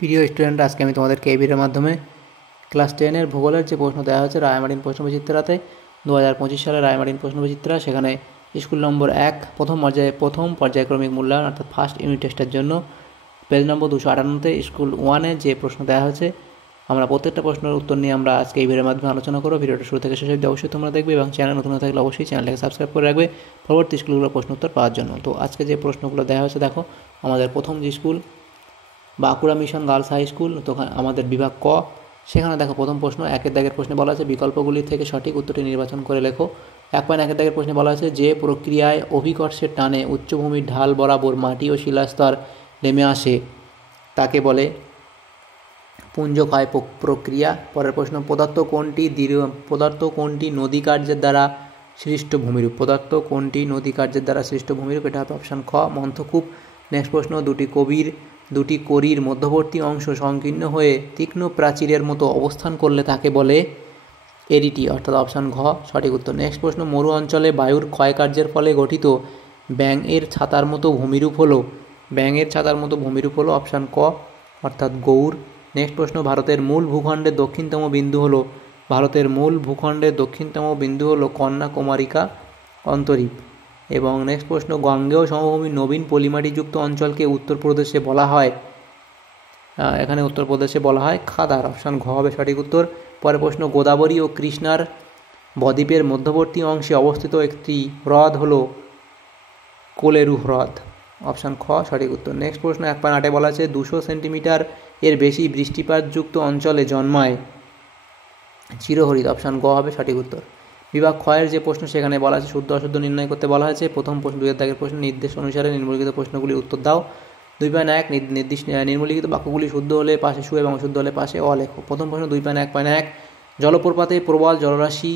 প্রিয় স্টুডেন্ট, আজকে আমি তোমাদেরকে এই ভিডিওর মাধ্যমে ক্লাস 10-এর ভূগোলের যে প্রশ্ন দেওয়া হয়েছে রায়মার্টিন প্রশ্নবিচিত্রাতে 2025 সালে রায়মার্টিন প্রশ্নবিচিত্রা, সেখানে স্কুল নম্বর 1 প্রথম পর্যায়ক্রমিক মূল্যায়ন অর্থাৎ ফার্স্ট ইউনিট টেস্টের জন্য পেজ নম্বর 258-তে স্কুল 1-এ যে প্রশ্ন দেওয়া হয়েছে, আমরা প্রত্যেকটা প্রশ্নের উত্তর নিয়ে আমরা আজকে এই ভিডিওর মাধ্যমে আলোচনা করব। ভিডিওটা শুরু থেকে শেষ অবধি অবশ্যই তোমরা দেখবে এবং চ্যানেল নতুন থাকলে অবশ্যই চ্যানেলটাকে সাবস্ক্রাইব করে রাখবে পরবর্তী স্কুলগুলোর প্রশ্ন উত্তর পাওয়ার জন্য। তো আজকে যে প্রশ্নগুলো দেওয়া হয়েছে, দেখো আমাদের প্রথম যে school Bankura mission girls high school, তো আমাদের বিভাগ ক, সেখানে দেখো প্রথম প্রশ্ন একের দাগের প্রশ্নে বলা আছে বিকল্পগুলি থেকে সঠিক উত্তরটি নির্বাচন করে লেখো। 1.1 দাগের প্রশ্নে বলা আছে যে প্রক্রিয়ায় অভিকর্ষের টানে উচ্চভূমির ঢাল বরাবর মাটি ও শিলাস্তর নেমে আসে তাকে বলে পুঞ্জক্ষয় প্রক্রিয়া। পরের প্রশ্ন পদার্থ কোনটি নদী কার্যের দ্বারা সৃষ্ট ভূমিরূপ? পদার্থ কোনটি নদী কার্যের দ্বারা সৃষ্ট ভূমিরূপ? এটা হবে অপশান খ, মন্থকূপ। নেক্সট প্রশ্ন দুটি কড়ির মধ্যবর্তী অংশ সংকীর্ণ হয়ে তীক্ষ্ণ প্রাচীরের মতো অবস্থান করলে তাকে বলে এরিটি, অর্থাৎ অপশান ঘ সঠিক উত্তর। নেক্সট প্রশ্ন মরু অঞ্চলে বায়ুর ক্ষয়কার্যের ফলে গঠিত ব্যাঙের ছাতার মতো ভূমিরূপ হলো অপশান ক, অর্থাৎ গৌর। নেক্সট প্রশ্ন ভারতের মূল ভূখণ্ডের দক্ষিণতম বিন্দু হলো কন্যাকুমারিকা অন্তরীপ। এবং নেক্সট প্রশ্ন গাঙ্গেয় সমভূমির নবীন পলিমাটিযুক্ত অঞ্চলকে উত্তরপ্রদেশে বলা হয়, এখানে উত্তরপ্রদেশে বলা হয় খাদার, অপশান ঘ হবে সঠিক উত্তর। পরের প্রশ্ন গোদাবরী ও কৃষ্ণার বদ্বীপের মধ্যবর্তী অংশে অবস্থিত একটি হ্রদ হলো কোলেরু হ্রদ, অপশান খ সঠিক উত্তর। নেক্সট প্রশ্ন 1.8 বলা আছে 200 সেন্টিমিটার এর বেশি বৃষ্টিপাতযুক্ত অঞ্চলে জন্মায় চিরহরিৎ, অপশান গ হবে সঠিক উত্তর। বিভাগ ক্ষয়ের যে প্রশ্ন, সেখানে বলা আছে শুদ্ধ অশুদ্ধ নির্ণয় করতে বলা হয়েছে। প্রথম প্রশ্ন 2 দাগের প্রশ্ন নির্দেশ অনুসারে নিম্নলিখিত প্রশ্নগুলির উত্তর দাও। 2.1 নিম্নলিখিত বাক্যগুলি শুদ্ধ হলে পাশে শু এবং অশুদ্ধ হলে পাশে অ লেখো। প্রথম প্রশ্ন 2.1.1 জলপ্রপাতে প্রবল জলরাশি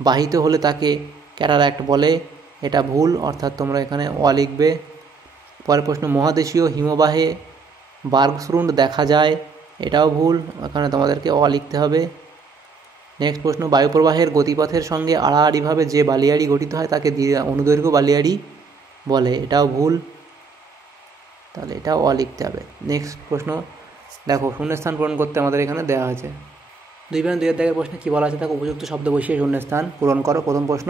বাহিত হলে তাকে ক্যাটারাক্ট বলে, এটা ভুল, অর্থাৎ তোমরা এখানে অ লিখবে। পরের প্রশ্ন মহাদেশীয় হিমবাহে বার্গস্রুন্ড দেখা যায়, এটাও ভুল, এখানে তোমাদেরকে অ লিখতে হবে। নেক্সট প্রশ্ন বায়ুপ্রবাহের গতিপথের সঙ্গে আড়াআড়িভাবে যে বালিয়াড়ি গঠিত হয় তাকে অনুদৈর্ঘ্য বালিয়াড়ি বলে, এটাও ভুল, তাহলে এটাও অ লিখতে হবে। নেক্সট প্রশ্ন দেখো শূন্যস্থান পূরণ করতে আমাদের এখানে দেওয়া আছে। 2.2 দাগের প্রশ্নে কী বলা আছে, দেখো উপযুক্ত শব্দ বসিয়ে শূন্যস্থান পূরণ করো। প্রথম প্রশ্ন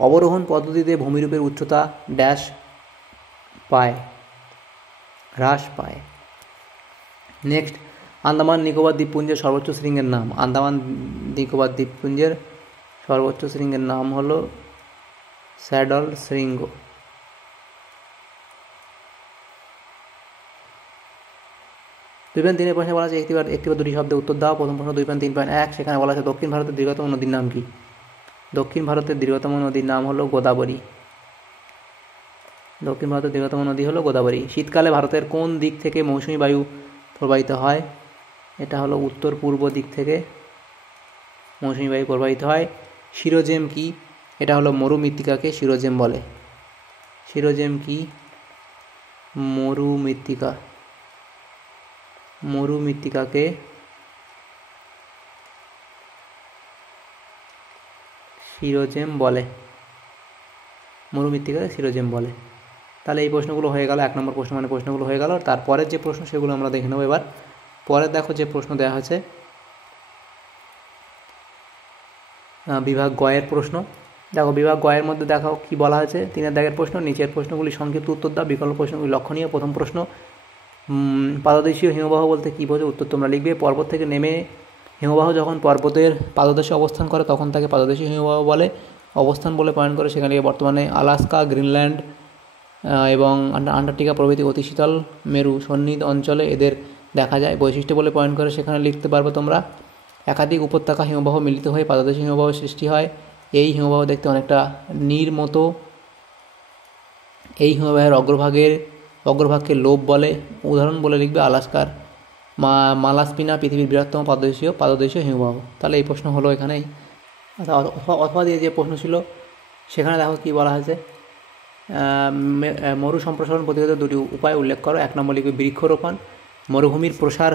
অবরোহণ পদ্ধতিতে ভূমিরূপের উচ্চতা ড্যাশ হ্রাস পায়। নেক্সট আন্দামান নিকোবর দ্বীপপুঞ্জের সর্বোচ্চ শৃঙ্গের নাম? আন্দামান নিকোবর দ্বীপপুঞ্জের সর্বোচ্চ শৃঙ্গের নাম হলো স্যাডল শৃঙ্গ। 2.3 প্রশ্নে বলা আছে একটি বা দুটি শব্দে উত্তর দাও। প্রথম প্রশ্ন 2.3.1 সেখানে বলা আছে দক্ষিণ ভারতের দীর্ঘতম নদীর নাম কি? দক্ষিণ ভারতের দীর্ঘতম নদীর নাম হলো গোদাবরী। দক্ষিণ ভারতের দীর্ঘতম নদী হলো গোদাবরী। শীতকালে ভারতের কোন দিক থেকে মৌসুমী বায়ু প্রবাহিত হয়? এটা হলো উত্তর পূর্ব দিক থেকে মৌসুমী বায়ু প্রবাহিত হয়। শিরোজেম কি? এটা হলো মরুমৃত্তিকাকে শিরোজেম বলে। শিরোজেম কি? মরুমৃত্তিকাকে শিরোজেম বলে। তাহলে এই প্রশ্নগুলো হয়ে গেল, 1 নম্বর প্রশ্ন মানে প্রশ্নগুলো হয়ে গেল। তারপরের যে প্রশ্ন সেগুলো আমরা দেখে নেব এবার। পরে দেখো যে প্রশ্ন দেওয়া হয়েছে বিভাগ গয়ের প্রশ্ন। দেখো বিভাগ গয়ের মধ্যে দেখো কি বলা হয়েছে, 3 দাগের প্রশ্ন নিচের প্রশ্নগুলি সংক্ষিপ্ত উত্তর দাও, বিকল্প প্রশ্নগুলি লক্ষণীয়। প্রথম প্রশ্ন পাদদেশীয় হিমবাহ বলতে কী বোঝো? উত্তর তোমরা লিখবে। পর্বত থেকে নেমে হিমবাহ যখন পর্বতের পাদদেশে অবস্থান করে তখন তাকে পাদদেশীয় হিমবাহ বলে। অবস্থান বলে পয়েন্ট করে সেখানে বর্তমানে আলাস্কা, গ্রিনল্যান্ড এবং আন্টার্কটিকা প্রভৃতি অতি শীতল মেরু সন্নিহিত অঞ্চলে এদের দেখা যায়। বৈশিষ্ট্য বলে পয়েন্ট করে সেখানে লিখতে পারবে তোমরা। একাধিক উপত্যকা হিমবাহ মিলিত হয়ে পাদদেশী হিমবাহ সৃষ্টি হয়। এই হিমবাহ দেখতে অনেকটা নীর মতো। এই হিমবাহের অগ্রভাগকে লোব বলে। উদাহরণ বলে লিখবে আলাস্কার মালাস্পিনা পৃথিবীর বৃহত্তম পাদদেশীয় হিমবাহ। তাহলে এই প্রশ্ন হলো এখানেই। অথবা দিয়ে যে প্রশ্ন ছিল সেখানে দেখো কি বলা হয়েছে, মরু সম্প্রসারণ প্রতিরোধের 2টি উপায় উল্লেখ করো। 1 নম্বর লিখবে বৃক্ষরোপণ। মরুভূমির প্রসার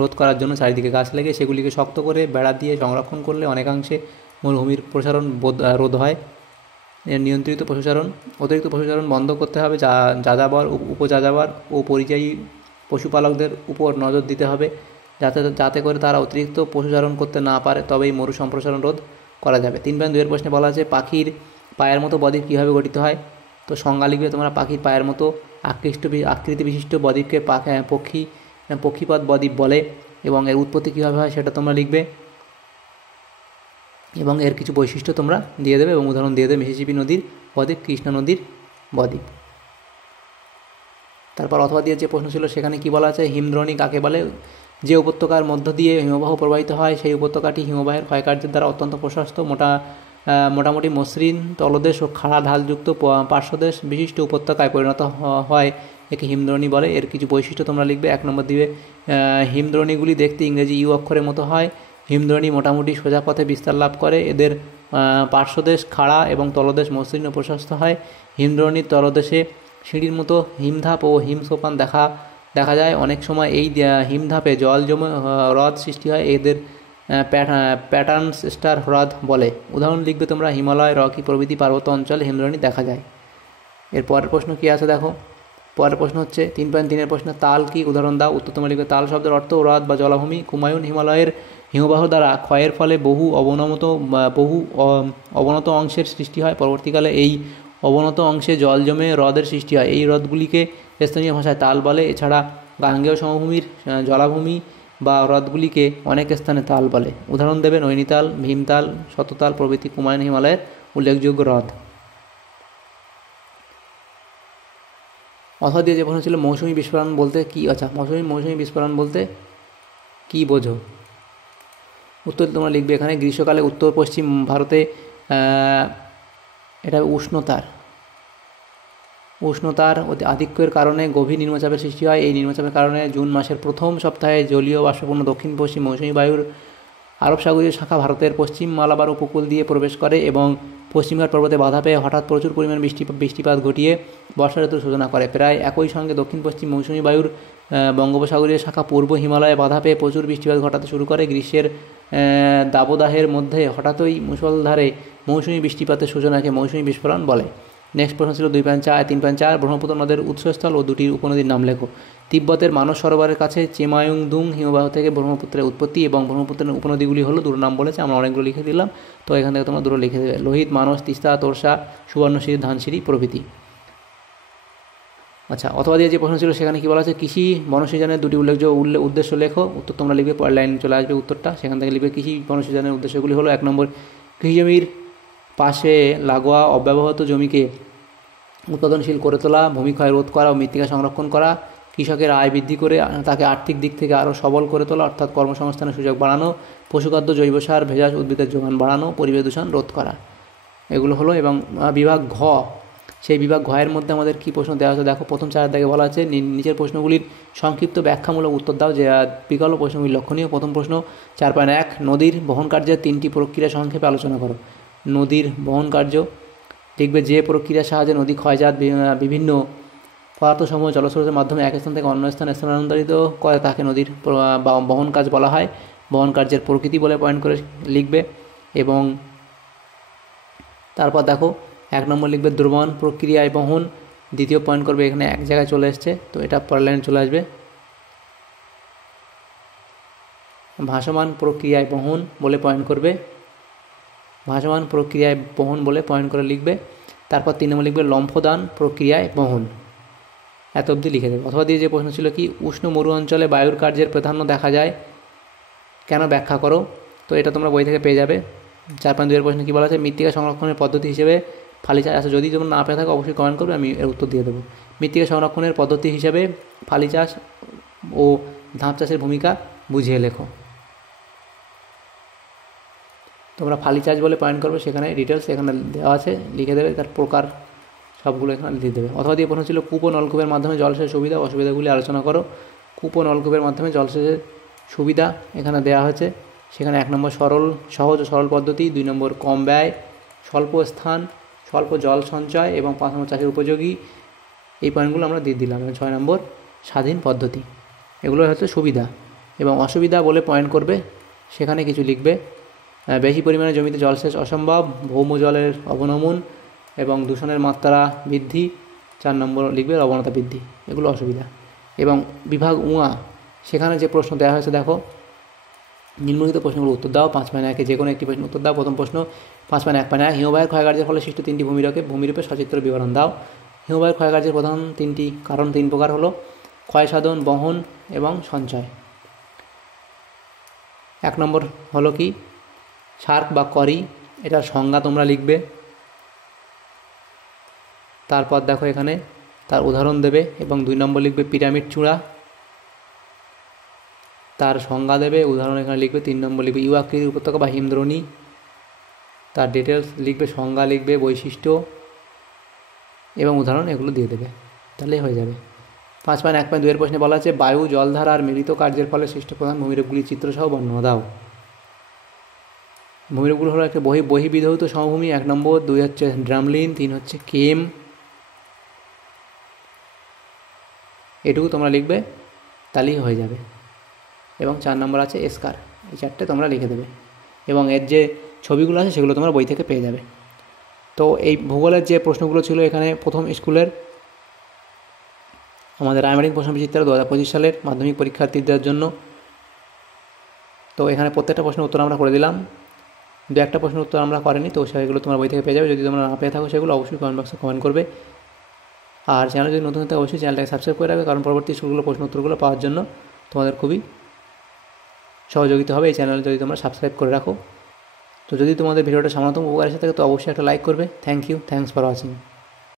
রোধ করার জন্য চারিদিকে গাছ লেগে সেগুলিকে শক্ত করে বেড়া দিয়ে সংরক্ষণ করলে অনেকাংশে মরুভূমির প্রসারণ রোধ হয়। নিয়ন্ত্রিত পশুচারণ, অতিরিক্ত পশুচারণ বন্ধ করতে হবে। যাযাবর, উপযাযাবর ও পরিযায়ী পশুপালকদের উপর নজর দিতে হবে যাতে করে তারা অতিরিক্ত পশুচারণ করতে না পারে, তবেই মরু সম্প্রসারণ রোধ করা যাবে। 3.2 প্রশ্নে বলা আছে পাখির পায়ের মতো বদ্বীপ কীভাবে গঠিত হয়। তো সংজ্ঞা লিখবে তোমরা, পাখির পায়ের মতো আকৃতি বিশিষ্ট বদ্বীপকে পক্ষীপদ বদ্বীপ বলে এবং এর উৎপত্তি কীভাবে হয় সেটা তোমরা লিখবে এবং এর কিছু বৈশিষ্ট্য তোমরা দিয়ে দেবে এবং উদাহরণ দিয়ে দেবে। মিসিসিপি নদীর বদ্বীপ, কৃষ্ণা নদীর বদ্বীপ। তারপর অথবা দিয়ে যে প্রশ্ন ছিল সেখানে কি বলা আছে, হিমদ্রোণী কাকে বলে। যে উপত্যকার মধ্য দিয়ে হিমবাহ প্রবাহিত হয় সেই উপত্যকাটি হিমবাহের ক্ষয়কার্যের দ্বারা অত্যন্ত প্রশস্ত, মোটামুটি মসৃণ তলদেশ ও খাড়া ঢালযুক্ত পার্শ্বদেশ বিশিষ্ট উপত্যকায় পরিণত হয়, একে হিমদ্রোণী বলে। এর কিছু বৈশিষ্ট্য তোমরা লিখবে। 1 নম্বর দিবে হিমদ্রোণীগুলি দেখতে ইংরেজি ইউ অক্ষরের মতো হয়। হিমদ্রোণী মোটামুটি সোজা পথে বিস্তার লাভ করে। এদের পার্শ্বদেশ খাড়া এবং তলদেশ মসৃণ ও প্রশস্ত হয়। হিমদ্রোণীর তলদেশে সিঁড়ির মতো হিমধাপ ও হিমসোপান দেখা যায়। অনেক সময় এই হিমধাপে জল জমে হ্রদ সৃষ্টি হয়, এদের প্যাটার্ন স্টার হ্রদ বলে। উদাহরণ লিখবে তোমরা, হিমালয়, রকি প্রভৃতি পার্বত্য অঞ্চলে হিমদ্রোণী দেখা যায়। এর পরের প্রশ্ন কী আছে দেখো, পরের প্রশ্ন হচ্ছে 3.3 প্রশ্ন, তাল কি, উদাহরণ দাও। উত্তর তোমরা লিখবে, তাল শব্দের অর্থ হ্রদ বা জলাভূমি। কুমায়ুন হিমালয়ের হিমবাহ দ্বারা ক্ষয়ের ফলে বহু অবনত অংশের সৃষ্টি হয়। পরবর্তীকালে এই অবনত অংশে জল জমে হ্রদের সৃষ্টি হয়। এই হ্রদগুলিকে স্থানীয় ভাষায় তাল বলে। এছাড়া গাঙ্গেয় সমভূমির জলাভূমি বা হ্রদগুলিকে অনেক স্থানে তাল বলে। উদাহরণ দেবে নৈনিতাল, ভীমতাল, শততাল প্রভৃতি কুমায়ুন হিমালয়ের উল্লেখযোগ্য হ্রদ। অথবা দিয়ে যে প্রশ্ন ছিল মৌসুমি বিস্ফোরণ বলতে কি। আচ্ছা, মৌসুমি বিস্ফোরণ বলতে কি বোঝো। উত্তর তোমরা লিখবে এখানে, গ্রীষ্মকালে উত্তর পশ্চিম ভারতে এটা উষ্ণতার আধিক্যের কারণে গভীর নিম্নচাপের সৃষ্টি হয়। এই নিম্নচাপের কারণে জুন মাসের প্রথম সপ্তাহে জলীয় বাষ্পপূর্ণ দক্ষিণ পশ্চিম মৌসুমী বায়ুর আরব সাগরীয় শাখা ভারতের পশ্চিম মালাবার উপকূল দিয়ে প্রবেশ করে এবং পশ্চিমঘাট পর্বতে বাধা পেয়ে হঠাৎ প্রচুর পরিমাণ বৃষ্টিপাত ঘটিয়ে বর্ষা ঋতুর সূচনা করে। প্রায় একই সঙ্গে দক্ষিণ পশ্চিম মৌসুমী বায়ুর বঙ্গোপসাগরীয় শাখা পূর্ব হিমালয়ে বাধা পেয়ে প্রচুর বৃষ্টিপাত ঘটাতে শুরু করে। গ্রীষ্মের দাবদাহের মধ্যে হঠাৎই মুষলধারে মৌসুমী বৃষ্টিপাতের সূচনাকে মৌসুমী বিস্ফোরণ বলে। নেক্সট প্রশ্ন ছিল 2.3 ব্রহ্মপুত্র নদের উৎসস্থল ও দুটি উপনদীর নাম লেখো। তিব্বতের মানস সরোবরের কাছে চেমায়ুংদুং হিমবাহ থেকে ব্রহ্মপুত্রের উৎপত্তি এবং ব্রহ্মপুত্রের উপনদীগুলি হলো, দুটো নাম বলেছে, আমরা অনেকগুলো লিখে দিলাম, তো এখান থেকে তোমরা দুটো লিখে দেবে, লোহিত, মানস, তিস্তা, তোরসা, সুবর্ণশিরি, ধানসিরি প্রভৃতি। আচ্ছা, অথবা দিয়ে যে প্রশ্ন ছিল সেখানে কি বলা আছে, কৃষি বনসৃজনের দুটি উল্লেখযোগ্য উদ্দেশ্য লেখো। উত্তর তোমরা লিখবে, পরের লাইন চলে আসবে উত্তরটা, সেখান থেকে লিখবে কৃষি বনসৃজনের উদ্দেশ্যগুলি হলো 1 নম্বর, কৃষি জমির পাশে লাগোয়া অব্যবহৃত জমিকে উৎপাদনশীল করে তোলা, ভূমিক্ষয় রোধ করা ও মৃত্তিকা সংরক্ষণ করা, কৃষকের আয় বৃদ্ধি করে তাকে আর্থিক দিক থেকে আরও সবল করে তোলা অর্থাৎ কর্মসংস্থানের সুযোগ বাড়ানো, পশুখাদ্য, জৈব সার, ভেষজ উদ্ভিদের যোগান বাড়ানো, পরিবেশ দূষণ রোধ করা, এগুলো হলো। এবং বিভাগ ঘ, সেই বিভাগ ঘয়ের মধ্যে আমাদের কী প্রশ্ন দেওয়া আছে দেখো। প্রথম 4 দাগে বলা আছে নিচের প্রশ্নগুলির সংক্ষিপ্ত ব্যাখ্যামূলক উত্তর দাও, যে বিকল্প প্রশ্নগুলি লক্ষণীয়। প্রথম প্রশ্ন 4.1, নদীর বহন কার্যের 3টি প্রক্রিয়া সংক্ষেপে আলোচনা করো। নদীর বহন কার্য লিখবে, যে প্রক্রিয়ার সাহায্যে নদী ক্ষয়জাত বিভিন্ন পদার্থসমূহ জলস্রোতের মাধ্যমে এক স্থান থেকে অন্য স্থানে স্থানান্তরিত করে তাকে নদীর বহন কাজ বলা হয়। বহন কার্যের প্রকৃতি বলে পয়েন্ট করে লিখবে। এবং তারপর দেখো 1 নম্বর লিখবে দ্রবণ প্রক্রিয়ায় বহন, দ্বিতীয় পয়েন্ট করবে, এখানে এক জায়গায় চলে এসছে, তো এটা পরের লাইনে চলে আসবে। ভাসমান প্রক্রিয়ায় বহন বলে পয়েন্ট করবে, ভাসমান প্রক্রিয়ায় বহন বলে পয়েন্ট করে লিখবে। তারপর 3 নম্বর লিখবে লম্ফদান প্রক্রিয়ায় বহন, এত অবধি লিখে দেবে। অথবা দিয়ে যে প্রশ্ন ছিল কি, উষ্ণ মরু অঞ্চলে বায়ুর কার্যের প্রাধান্য দেখা যায়, কেন ব্যাখ্যা করো। তো এটা তোমরা বই থেকে পেয়ে যাবে। 4.2 প্রশ্ন কী বলা আছে, মৃত্তিকা সংরক্ষণের পদ্ধতি হিসেবে ফালি চাষ আছে, যদি তোমরা না পেয়ে থাকো অবশ্যই কমেন্ট করবে, আমি এর উত্তর দিয়ে দেবো। মৃত্তিকা সংরক্ষণের পদ্ধতি হিসেবে ফালি চাষ ও ধাপ চাষের ভূমিকা বুঝিয়ে লেখো। তোমরা ফালি চাষ বলে পয়েন্ট করবে, সেখানে ডিটেলস এখানে দেওয়া আছে, লিখে দেবে, তার প্রকার সবগুলো এখানে লিখে দেবে। অথবা দিয়ে প্রশ্ন ছিল কূপ ও নলকূপের মাধ্যমে জলসেচের সুবিধা অসুবিধাগুলি আলোচনা করো। কূপ ও নলকূপের মাধ্যমে জলসেচের সুবিধা এখানে দেওয়া হয়েছে, সেখানে 1 নম্বর সহজ ও সরল পদ্ধতি, 2 নম্বর কম ব্যয়, স্বল্প স্থান, স্বল্প জল সঞ্চয় এবং 5 নম্বর চাষের উপযোগী, এই পয়েন্টগুলো আমরা দিয়ে দিলাম। এবং 6 নম্বর স্বাধীন পদ্ধতি, এগুলো হচ্ছে সুবিধা। এবং অসুবিধা বলে পয়েন্ট করবে, সেখানে কিছু লিখবে, বেশি পরিমাণে জমিতে জলসেচ অসম্ভব, ভৌম জলের অবনমন এবং দূষণের মাত্রা বৃদ্ধি। 4 নম্বর লিখবে লবণতা বৃদ্ধি, এগুলো অসুবিধা। এবং বিভাগ উয়া সেখানে যে প্রশ্ন দেওয়া হয়েছে দেখো, নিম্নলিখিত প্রশ্নগুলো উত্তর দাও, 5/1 যে কোনো একটি প্রশ্ন উত্তর দাও। প্রথম প্রশ্ন 5/1 হিমবাহের ক্ষয়কার্যের ফলে সৃষ্ট 3টি ভূমিরূপে সচিত্র বিবরণ দাও। হিমবাহের ক্ষয়কার্যের প্রধান 3টি কারণ 3 প্রকার হলো ক্ষয় সাধন, বহন এবং সঞ্চয়। 1 নম্বর হলো কি শার্ক বা করি, এটার সংজ্ঞা তোমরা লিখবে। তারপর দেখো এখানে তার উদাহরণ দেবে এবং 2 নম্বর লিখবে পিরামিড চূড়া, তার সংজ্ঞা দেবে, উদাহরণ এখানে লিখবে। 3 নম্বর লিখবে ইউআকৃতির উপত্যকা বা হিমদ্রোণী, তার ডিটেলস লিখবে, সংজ্ঞা লিখবে, বৈশিষ্ট্য এবং উদাহরণ এগুলো দিয়ে দেবে, তাহলেই হয়ে যাবে। 5.1.2 এর প্রশ্নে বলা আছে বায়ু, জলধারা আর মিলিত কার্যের ফলে সৃষ্ট প্রধান ভূমিরূপগুলির চিত্রসহ বর্ণনা দাও। ভূমিরূপগুলো হলো একটা বহির্বিধৌত সমভূমি 1 নম্বর, 2 হচ্ছে ড্রামলিন, 3 হচ্ছে কেম, এটুকু তোমরা লিখবে, তাহলেই হয়ে যাবে। এবং 4 নম্বর আছে এসকার, এই 4টে তোমরা লিখে দেবে এবং এর যে ছবিগুলো আছে সেগুলো তোমরা বই থেকে পেয়ে যাবে। তো এই ভূগোলের যে প্রশ্নগুলো ছিল এখানে প্রথম স্কুলের আমাদের রায়মার্টিন প্রশ্নবিচিত্রা 2025 সালের মাধ্যমিক পরীক্ষার্থীদের জন্য। তো এখানে প্রত্যেকটা প্রশ্নের উত্তর আমরা করে দিলাম, 2-1টা প্রশ্নের উত্তর আমরা করিনি, তো সেগুলো তোমরা বই থেকে পেয়ে যাবে। যদি তোমরা না পেয়ে থাকো সেগুলো অবশ্যই কমেন্ট বক্সে কমেন্ট করবে। আর চ্যানেল যদি নতুন থাকে অবশ্যই চ্যানেলটাকে সাবস্ক্রাইব করে রাখবে, কারণ পরবর্তী স্কুলগুলো প্রশ্ন উত্তরগুলো পাওয়ার জন্য তোমাদের খুবই সহযোগিতা হবে এই চ্যানেল যদি তোমরা সাবস্ক্রাইব করে রাখো। তো যদি তোমাদের ভিডিওটা সামান্যতম উপকার এসে থাকে তো অবশ্যই একটা লাইক করবে। Thank you, thanks for watching.